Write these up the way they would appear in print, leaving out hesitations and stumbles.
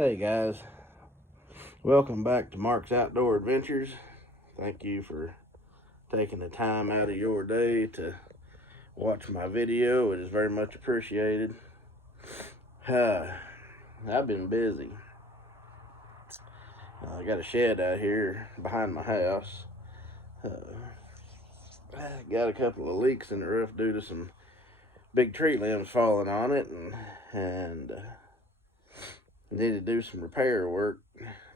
Hey guys, welcome back to Mark's Outdoor Adventures. Thank you for taking the time out of your day to watch my video. It is very much appreciated. I've been busy. I got a shed out here behind my house. I got a couple of leaks in the roof due to some big tree limbs falling on it, and need to do some repair work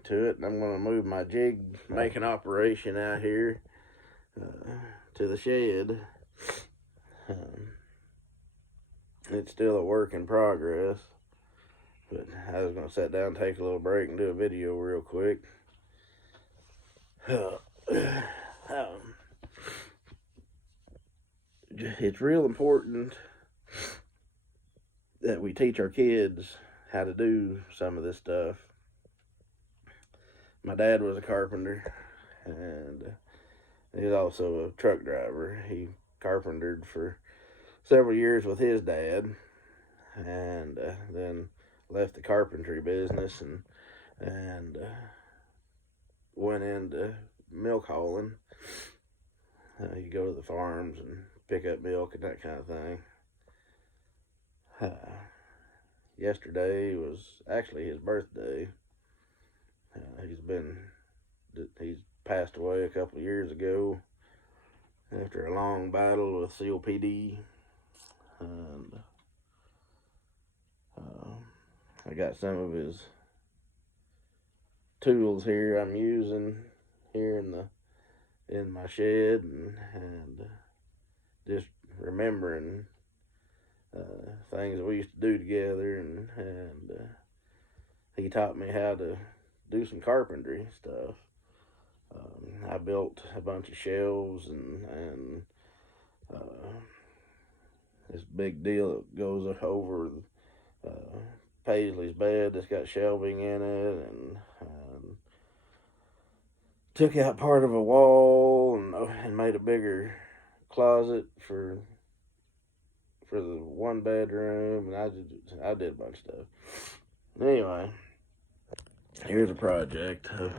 to it. And I'm going to move my jig making operation out here to the shed. It's still a work in progress, but I was going to sit down, take a little break, and do a video real quick. It's real important that we teach our kids how to do some of this stuff. My dad was a carpenter, and he's also a truck driver. He carpentered for several years with his dad, and then left the carpentry business and went into milk hauling. You go to the farms and pick up milk and that kind of thing. Yesterday was actually his birthday. He's passed away a couple of years ago after a long battle with COPD, and I got some of his tools here I'm using here in my shed, and just remembering things we used to do together, and he taught me how to do some carpentry stuff. I built a bunch of shelves and this big deal that goes over Paisley's bed that's got shelving in it, and took out part of a wall and made a bigger closet for the one bedroom, and I did a bunch of stuff. Anyway, here's a project. I've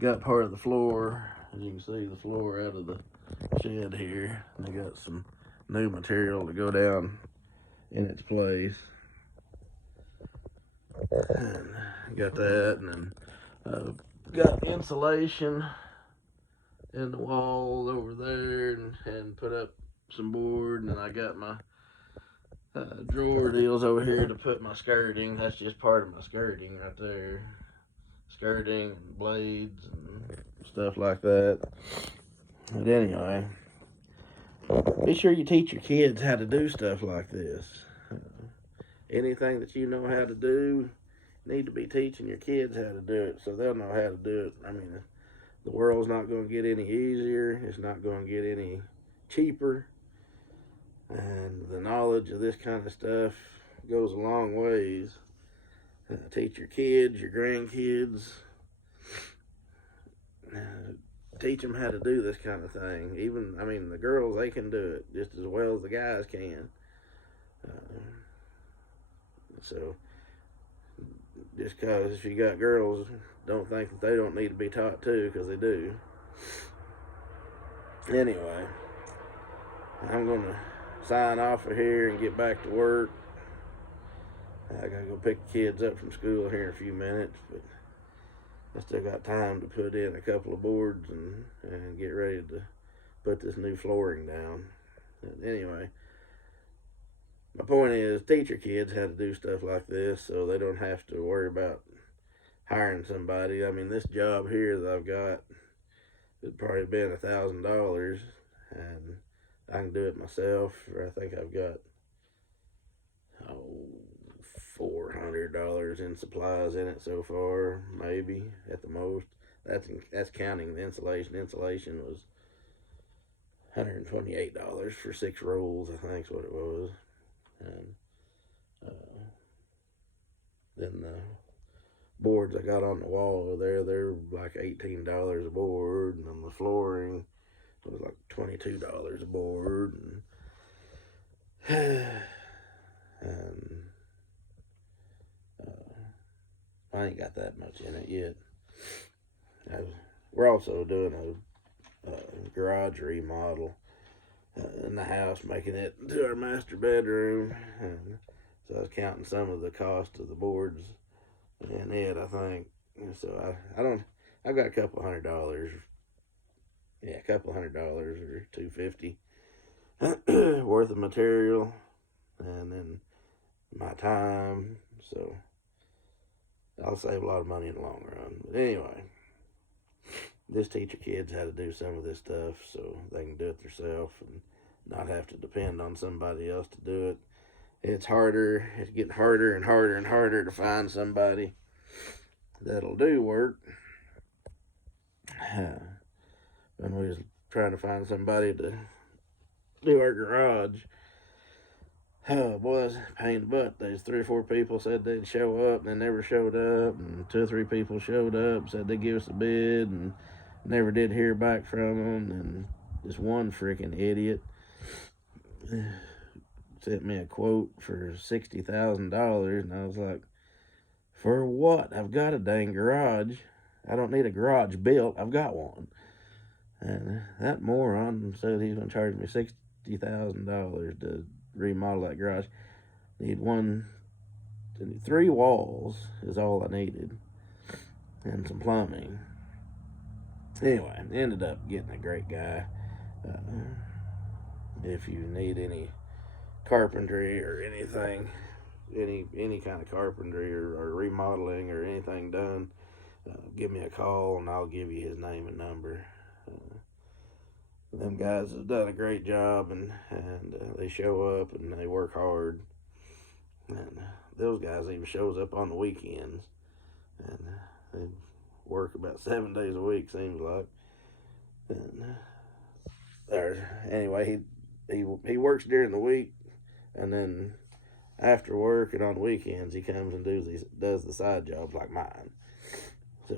got part of the floor, as you can see, the floor out of the shed here, and I got some new material to go down in its place. And got that, and then got insulation in the wall over there, and put up some board, and I got my drawer deals over here to put my skirting. That's just part of my skirting right there. Skirting and blades and stuff like that. But anyway, be sure you teach your kids how to do stuff like this. Anything that you know how to do, you need to be teaching your kids how to do it so they'll know how to do it. I mean, the world's not going to get any easier. It's not going to get any cheaper. And the knowledge of this kind of stuff goes a long ways. Teach your kids, your grandkids. Teach them how to do this kind of thing. Even, I mean, the girls, they can do it just as well as the guys can. So, just because if you got girls, don't think that they don't need to be taught too, because they do. Anyway, I'm going to sign off of here and get back to work. I gotta go pick the kids up from school here in a few minutes, but I still got time to put in a couple of boards and get ready to put this new flooring down. But anyway, my point is, teach your kids how to do stuff like this so they don't have to worry about hiring somebody. I mean, this job here that I've got would probably been $1,000, and I can do it myself. I think I've got $400 in supplies in it so far, maybe at the most. That's counting the insulation. Insulation was $128 for 6 rolls, I think is what it was. And then the boards I got on the wall over there, they're like $18 a board, and on the flooring it was like $22 a board, and I ain't got that much in it yet. We're also doing a garage remodel in the house, making it to our master bedroom. And so I was counting some of the cost of the boards and it, I think. So I've got a couple $100. Yeah, a couple $100 or $250 worth of material, and then my time. So I'll save a lot of money in the long run. But anyway, just teach your kids how to do some of this stuff so they can do it themselves and not have to depend on somebody else to do it. It's harder. It's getting harder and harder and harder to find somebody that'll do work. When we was trying to find somebody to do our garage, oh boy, it's a pain in the butt. There's 3 or 4 people said they'd show up and they never showed up, and 2 or 3 people showed up, said they'd give us a bid and never did hear back from them. And this one freaking idiot sent me a quote for $60,000, and I was like, for what? I've got a dang garage. I don't need a garage built. I've got one. And that moron said he's going to charge me $60,000 to remodel that garage. Need 3 walls is all I needed, and some plumbing. Anyway, ended up getting a great guy. If you need any carpentry or anything, any kind of carpentry or remodeling or anything done, give me a call and I'll give you his name and number. Them guys have done a great job, and they show up and they work hard. And those guys even shows up on the weekends, and they work about 7 days a week, seems like. And anyway, he works during the week, and then after work and on weekends he comes and does the side jobs like mine. So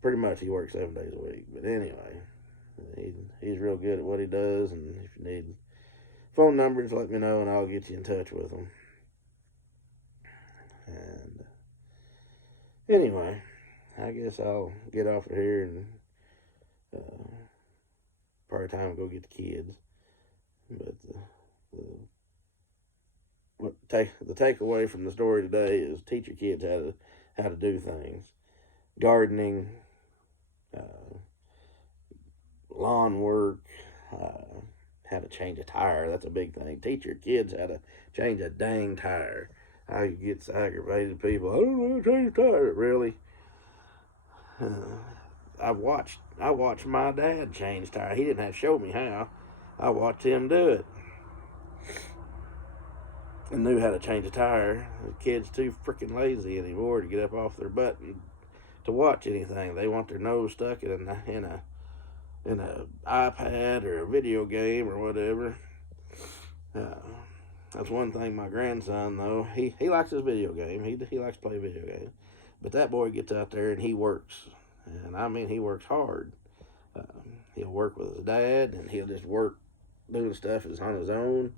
pretty much he works 7 days a week. But anyway, he's real good at what he does, and if you need phone numbers, let me know and I'll get you in touch with him. And anyway, I guess I'll get off of here and probably time to go get the kids. But the takeaway from the story today is teach your kids how to do things. Gardening, lawn work, how to change a tire. That's a big thing. Teach your kids how to change a dang tire. How you get so aggravated people. I don't know how to change a tire. Really? I watched my dad change tire. He didn't have to show me how. I watched him do it. And knew how to change a tire. The kids too freaking lazy anymore to get up off their butt and to watch anything. They want their nose stuck in a iPad or a video game or whatever. That's one thing. My grandson, though, he likes his video game. He likes to play video games. But that boy gets out there and he works. And I mean, he works hard. He'll work with his dad, and he'll just work doing stuff on his own.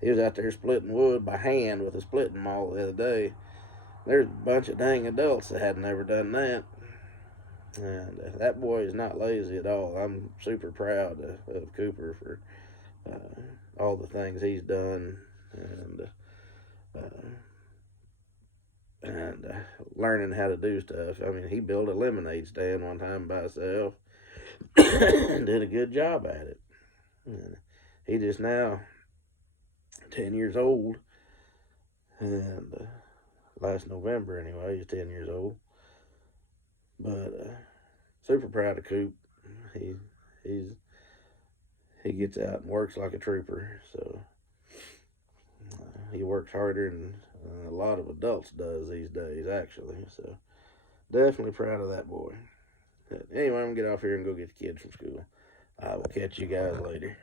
He was out there splitting wood by hand with a splitting maul the other day. There's a bunch of dang adults that had never done that. And that boy is not lazy at all. I'm super proud of Cooper for all the things he's done, and learning how to do stuff. I mean, he built a lemonade stand one time by himself and did a good job at it. And he just now 10 years old, and last November anyway, he's 10 years old. But super proud of Coop. He gets out and works like a trooper. So he works harder than a lot of adults does these days, actually. So definitely proud of that boy. But anyway, I'm gonna get off here and go get the kids from school. I will catch you guys later.